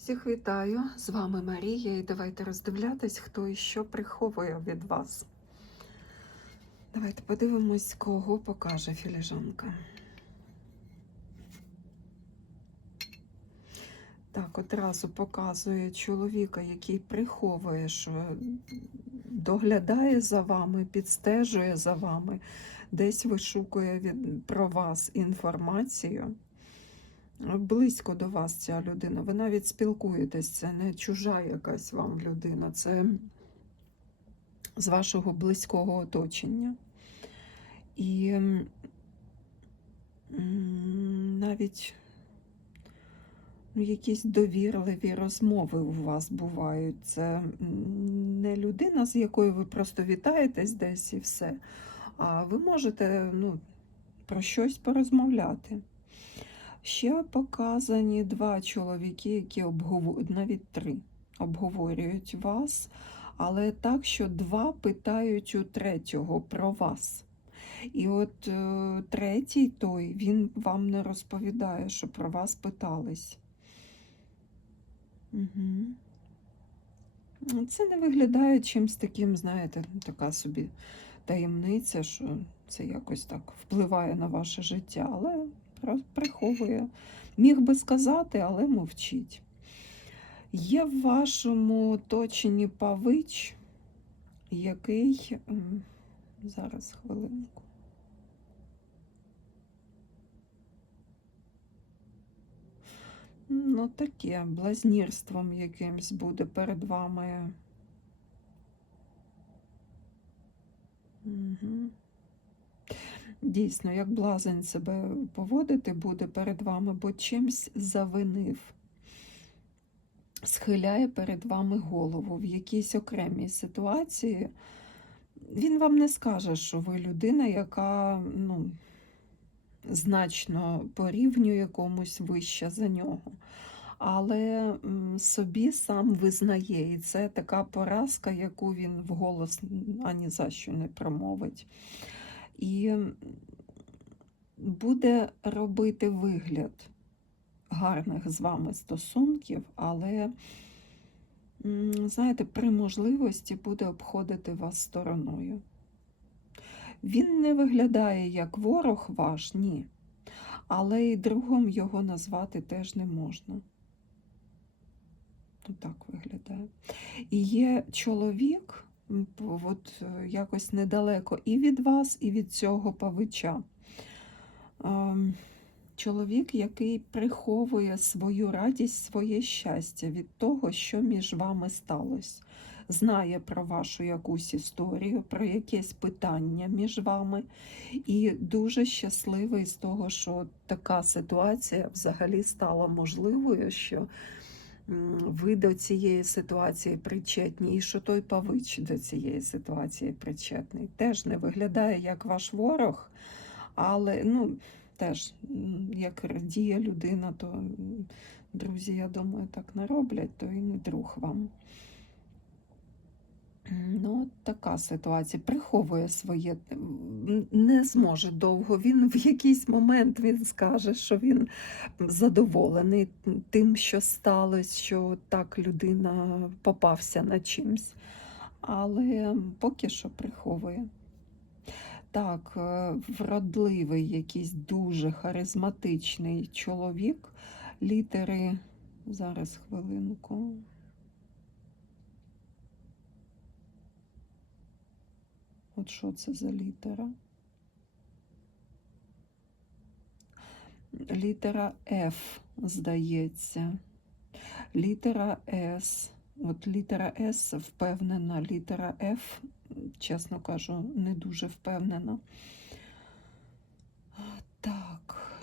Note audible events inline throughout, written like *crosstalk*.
Всіх вітаю! З вами Марія, і давайте роздивлятись, хто і що приховує від вас. Давайте подивимось, кого покаже філіжанка. Так, одразу показує чоловіка, який приховує, що доглядає за вами, підстежує за вами, десь вишукує від, про вас інформацію. Близько до вас ця людина. Ви навіть спілкуєтесь, це не чужа якась вам людина, це з вашого близького оточення. І навіть ну, якісь довірливі розмови у вас бувають. Це не людина, з якою ви просто вітаєтесь десь і все. А ви можете ну, про щось порозмовляти. Ще показані два чоловіки, які обговорюють, навіть три обговорюють вас, але так, що два питають у третього про вас. І от е, третій той, він вам не розповідає, що про вас питались. Угу. Це не виглядає чимось таким, знаєте, така собі таємниця, що це якось так впливає на ваше життя, але приховує. Міг би сказати, але мовчить. Є в вашому оточенні павич, який. Зараз хвилинку. Ну, таке блазнірством якимсь буде перед вами. Угу. Дійсно, як блазень себе поводити буде перед вами, бо чимсь завинив, схиляє перед вами голову в якійсь окремій ситуації. Він вам не скаже, що ви людина, яка ну, значно порівнює комусь вища за нього. Але собі сам визнає, і це така поразка, яку він вголос ані за що не промовить. І буде робити вигляд гарних з вами стосунків, але, знаєте, при можливості буде обходити вас стороною. Він не виглядає як ворог ваш, ні. Але і другом його назвати теж не можна. Так виглядає. І є чоловік, от е, якось недалеко і від вас, і від цього павича. Ем, Чоловік, який приховує свою радість, своє щастя від того, що між вами сталося. Знає про вашу якусь історію, про якесь питання між вами, і дуже щасливий з того, що така ситуація взагалі стала можливою, що ви до цієї ситуації причетні, і що той павич до цієї ситуації причетний. Теж не виглядає як ваш ворог, але ну, теж як діє людина, то друзі, я думаю, так не роблять, то і не друг вам. Ну, така ситуація. Приховує своє, не зможе довго. Він в якийсь момент він скаже, що він задоволений тим, що сталося, що так людина попався на чимсь. Але поки що приховує. Так, е, вродливий, якийсь дуже харизматичний чоловік. Літери. Зараз хвилинку. От що це за літера? Літера F, здається. Літера С. От літера С впевнена, літера F, чесно кажу, не дуже впевнена. Так.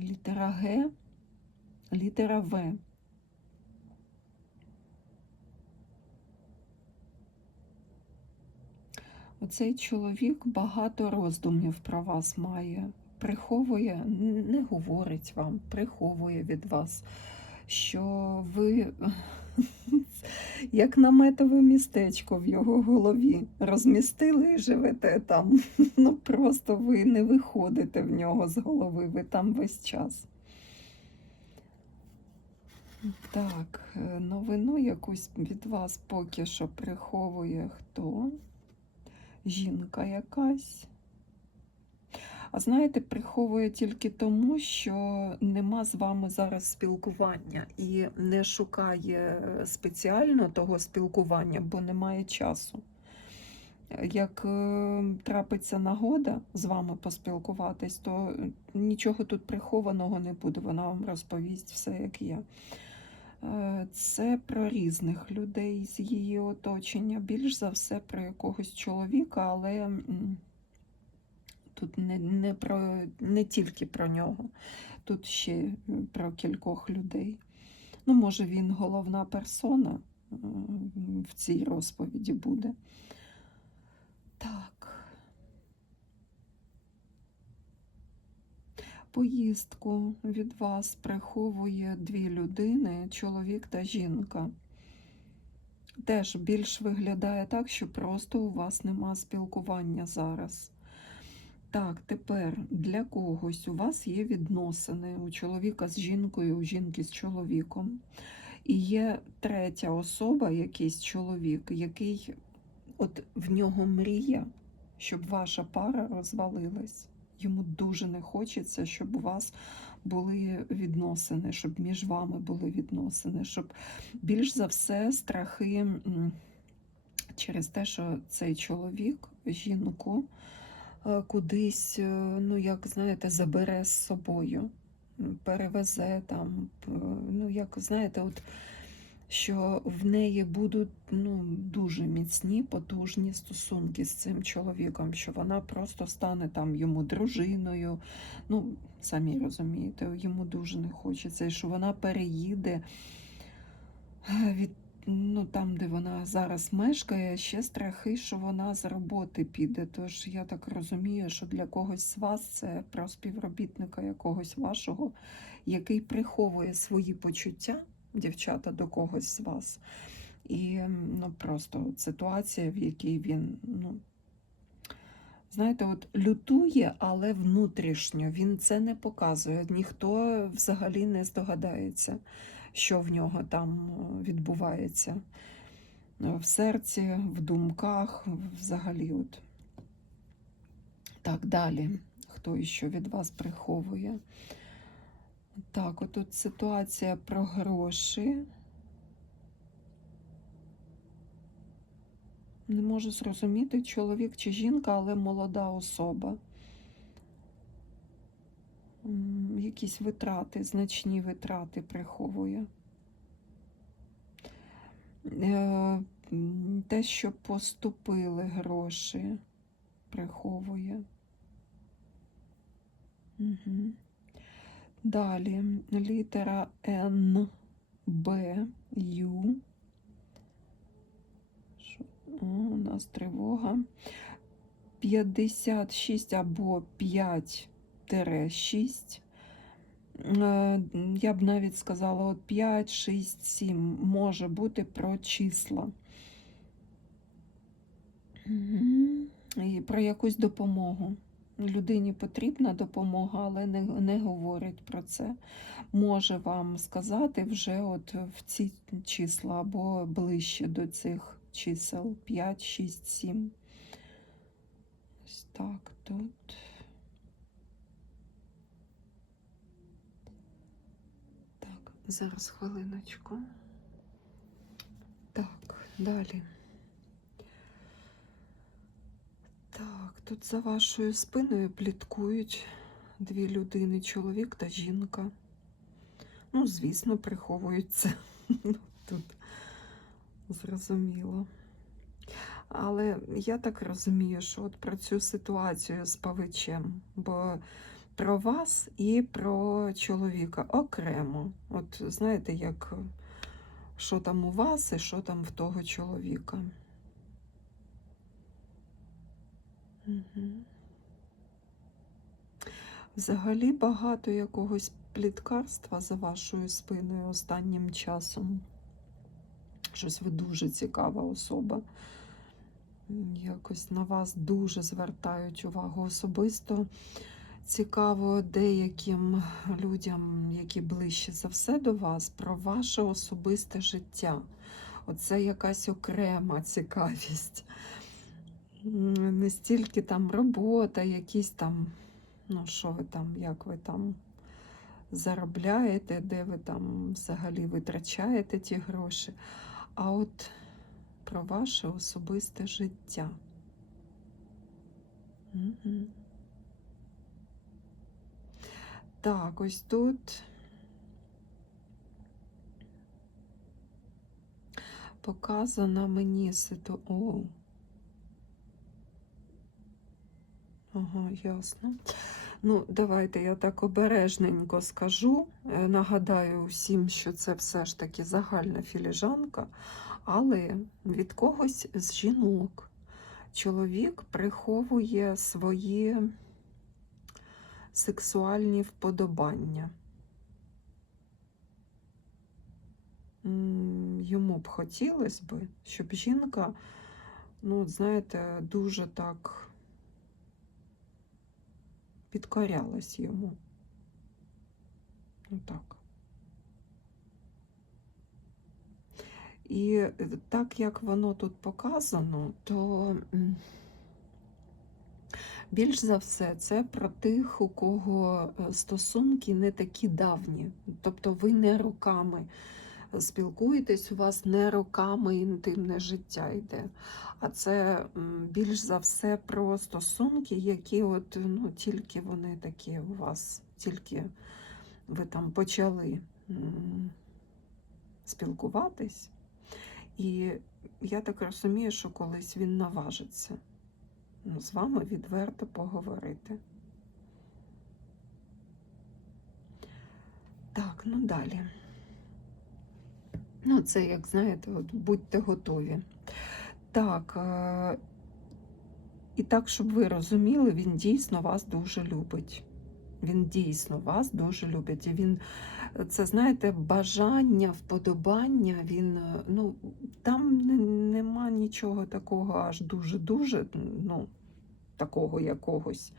Літера Г, літера В. Оцей чоловік багато роздумів про вас має. Приховує, не говорить вам, приховує від вас, що ви *laughs* як наметове містечко в його голові розмістили і живете там. *laughs* Ну просто ви не виходите в нього з голови, ви там весь час. Так, е, новину якусь від вас поки що приховує хто? Жінка якась. А знаєте, приховує тільки тому, що нема з вами зараз спілкування і не шукає спеціально того спілкування, бо немає часу. Як е, трапиться нагода з вами поспілкуватись, то нічого тут прихованого не буде. Вона вам розповість все, як є. Е, Це про різних людей з її оточення. Більш за все про якогось чоловіка, але тут не, не, про, не тільки про нього, тут ще про кількох людей. Ну, може, він головна персона е, в цій розповіді буде. Так. Поїздку від вас приховує дві людини, чоловік та жінка. Теж більш виглядає так, що просто у вас нема спілкування зараз. Так, тепер для когось у вас є відносини у чоловіка з жінкою, у жінки з чоловіком. І є третя особа, якийсь чоловік, який от в нього мрія, щоб ваша пара розвалилась. Йому дуже не хочеться, щоб у вас були відносини, щоб між вами були відносини, щоб більш за все страхи через те, що цей чоловік жінку е, кудись, е, ну як знаєте, забере з собою, перевезе там, ну як знаєте, от що в неї будуть ну, дуже міцні, потужні стосунки з цим чоловіком, що вона просто стане там йому дружиною. Ну, самі розумієте, йому дуже не хочеться, і що вона переїде е, від ну, там, де вона зараз мешкає, ще страхи, що вона з роботи піде. Тож я так розумію, що для когось з вас це про співробітника якогось вашого, який приховує свої почуття дівчата до когось з вас. І ну, просто ситуація, в якій він, ну, знаєте, от лютує, але внутрішньо він це не показує. Ніхто взагалі не здогадається, що в нього там е, відбувається в серці, в думках, взагалі. От. Так, далі. Хто іще від вас приховує? Так, отут ситуація про гроші. Не можу зрозуміти, чоловік чи жінка, але молода особа. Якісь витрати, значні витрати приховує. Е, Те, що поступили гроші, приховує. Угу. Далі літера Н, Б, Ю. О, у нас тривога. 56 або 5-6. Е, Я б навіть сказала, от 5, 6, 7 може бути про числа. І про якусь допомогу. Людині потрібна допомога, але не, не говорить про це. Може вам сказати вже от в ці числа або ближче до цих чисел 5, 6, 7. Ось так тут. Так, зараз хвилиночку. Так, далі. Так, тут за вашою спиною пліткують дві людини, чоловік та жінка. Ну, звісно, приховуються. *laughs* Тут зрозуміло. Але я так розумію, що от про цю ситуацію з павичем, бо про вас і про чоловіка окремо. От знаєте, як що там у вас і що там в того чоловіка. Взагалі багато якогось пліткарства за вашою спиною останнім часом. Щось ви дуже цікава особа. Якось на вас дуже звертають увагу. Особисто цікаво деяким людям, які ближче за все до вас, про ваше особисте життя. Оце якась окрема цікавість. Не стільки там робота, якісь там, ну що ви там, як ви там заробляєте, де ви там взагалі витрачаєте ті гроші, а от про ваше особисте життя. Так, ось тут показана мені ситуація. Ага, ясно. Ну, давайте я так обережненько скажу. Е, Нагадаю всім, що це все ж таки загальна філіжанка, але від когось з жінок чоловік приховує свої сексуальні вподобання. Йому б хотілося щоб жінка, ну, знаєте, дуже так підкорялась йому. Ну так. І е, так як воно тут показано, то більш за все це про тих, у кого е, стосунки не такі давні. Тобто ви не роками спілкуєтесь, у вас не роками інтимне життя йде. А це більш за все про стосунки, які от ну, тільки вони такі у вас, тільки ви там почали спілкуватись. І я так розумію, що колись він наважиться ну, з вами відверто поговорити. Так, ну далі. Ну, це, як знаєте, от будьте готові. Так, е, і так, щоб ви розуміли, він дійсно вас дуже любить. Він дійсно вас дуже любить. І він, це, знаєте, бажання, вподобання, він, е, ну, там нема нічого такого аж дуже-дуже, ну, такого якогось.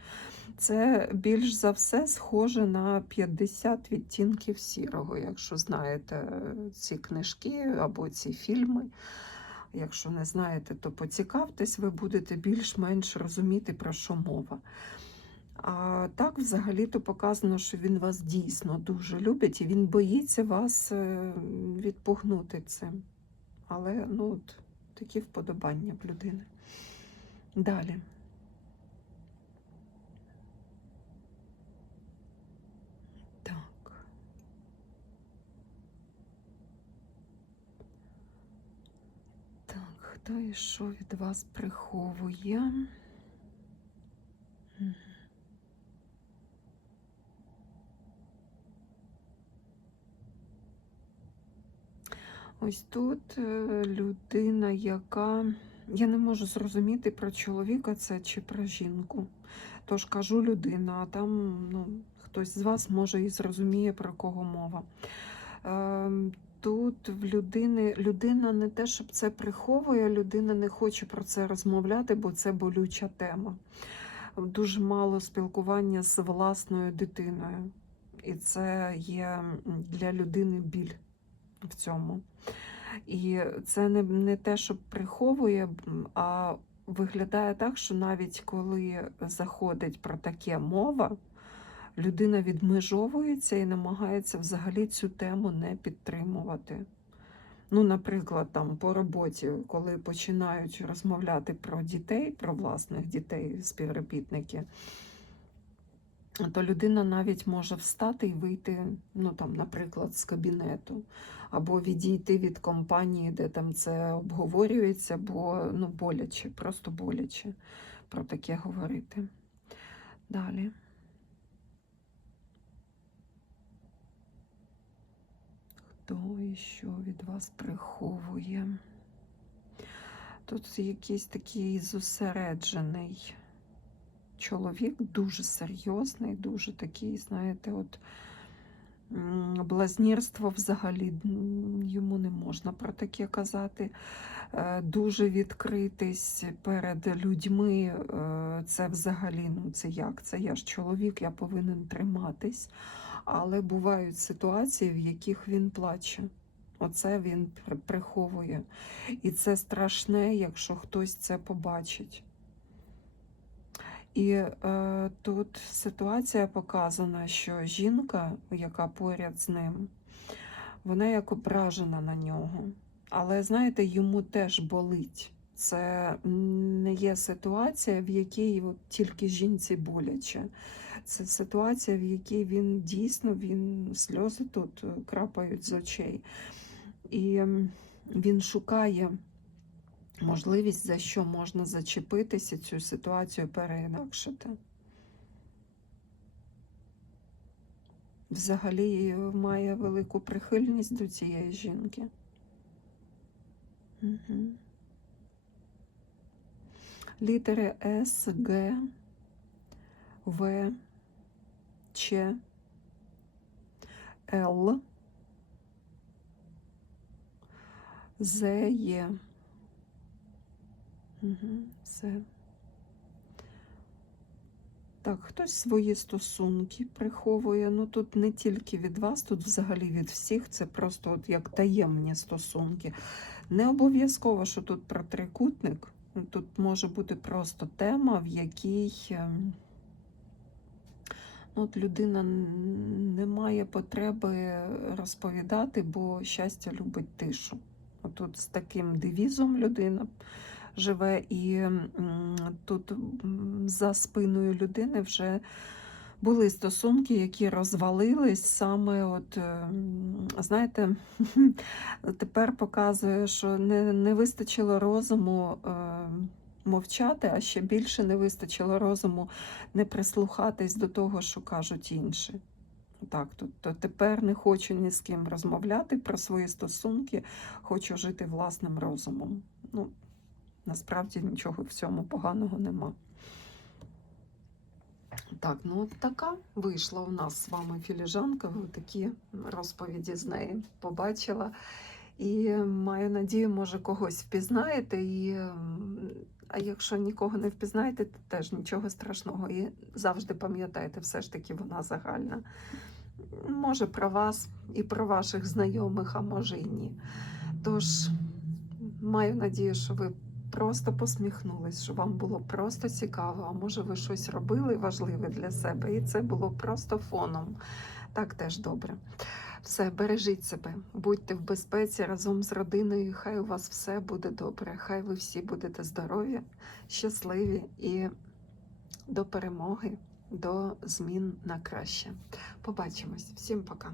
Це більш за все схоже на 50 відтінків сірого, якщо знаєте е, ці книжки або ці фільми. Якщо не знаєте, то поцікавтесь, ви будете більш-менш розуміти, про що мова. А так, взагалі-то показано, що він вас дійсно дуже любить і він боїться вас е, відпугнути цим. Але ну, от, такі вподобання в людини. Далі. Так. Так, хто і що від вас приховує? Ось тут е, людина, яка. Я не можу зрозуміти про чоловіка це чи про жінку. Тож кажу людина, а там ну, хтось з вас може і зрозуміє, про кого мова. Ем, Тут в людини людина не те, щоб це приховує, людина не хоче про це розмовляти, бо це болюча тема. Дуже мало спілкування з власною дитиною. І це є для людини біль в цьому. І це не, не те, що приховує, а виглядає так, що навіть коли заходить про таке мова, людина відмежовується і намагається взагалі цю тему не підтримувати. Ну, наприклад, там по роботі, коли починають розмовляти про дітей, про власних дітей, співробітники, то людина навіть може встати і вийти, ну там, наприклад, з кабінету, або відійти від компанії, де там це обговорюється, бо ну, боляче, просто боляче про таке говорити. Далі. І що від вас приховує? Тут якийсь такий зосереджений чоловік, дуже серйозний, дуже такий, знаєте, от блазнірство взагалі йому не можна про таке казати. Е, Дуже відкритись перед людьми. е, Це взагалі, ну це як? Це я ж чоловік, я повинен триматись. Але бувають ситуації, в яких він плаче. Оце він приховує. І це страшне, якщо хтось це побачить. І е, тут ситуація показана, що жінка, яка поряд з ним, вона як ображена на нього. Але знаєте, йому теж болить. Це не є ситуація, в якій от тільки жінці боляче. Це ситуація, в якій він дійсно він сльози тут е, крапають з очей. І він шукає можливість, за що можна зачепитися, цю ситуацію переінакшити. Взагалі має велику прихильність до цієї жінки. Угу. Літери С, Г, В, Ч, Л, З, Є. Угу, все. Так, хтось свої стосунки приховує. Ну тут не тільки від вас, тут взагалі від всіх. Це просто от як таємні стосунки. Не обов'язково, що тут про трикутник. Тут може бути просто тема, в якій ем, ну, от людина не має потреби розповідати, бо щастя любить тишу. Тут з таким девізом людина живе, і тут за спиною людини вже були стосунки, які розвалились саме, от, ем, знаєте, *laughs* тепер показує, що не, не вистачило розуму е, мовчати, а ще більше не вистачило розуму не прислухатись до того, що кажуть інші. Так, тобто тепер не хочу ні з ким розмовляти про свої стосунки, хочу жити власним розумом. Ну, насправді нічого в цьому поганого нема. Так, ну от така вийшла у нас з вами філіжанка. Ви такі розповіді з неї побачила. І маю надію, може, когось впізнаєте. І, а якщо нікого не впізнаєте, то теж нічого страшного. І завжди пам'ятайте, все ж таки вона загальна. Може, про вас і про ваших знайомих, а може і ні. Тож, маю надію, що ви просто посміхнулись, що вам було просто цікаво, а може ви щось робили важливе для себе, і це було просто фоном. Так теж добре. Все, бережіть себе, будьте в безпеці разом з родиною. Хай у вас все буде добре. Хай ви всі будете здорові, щасливі і до перемоги, до змін на краще. Побачимось. Всім пока.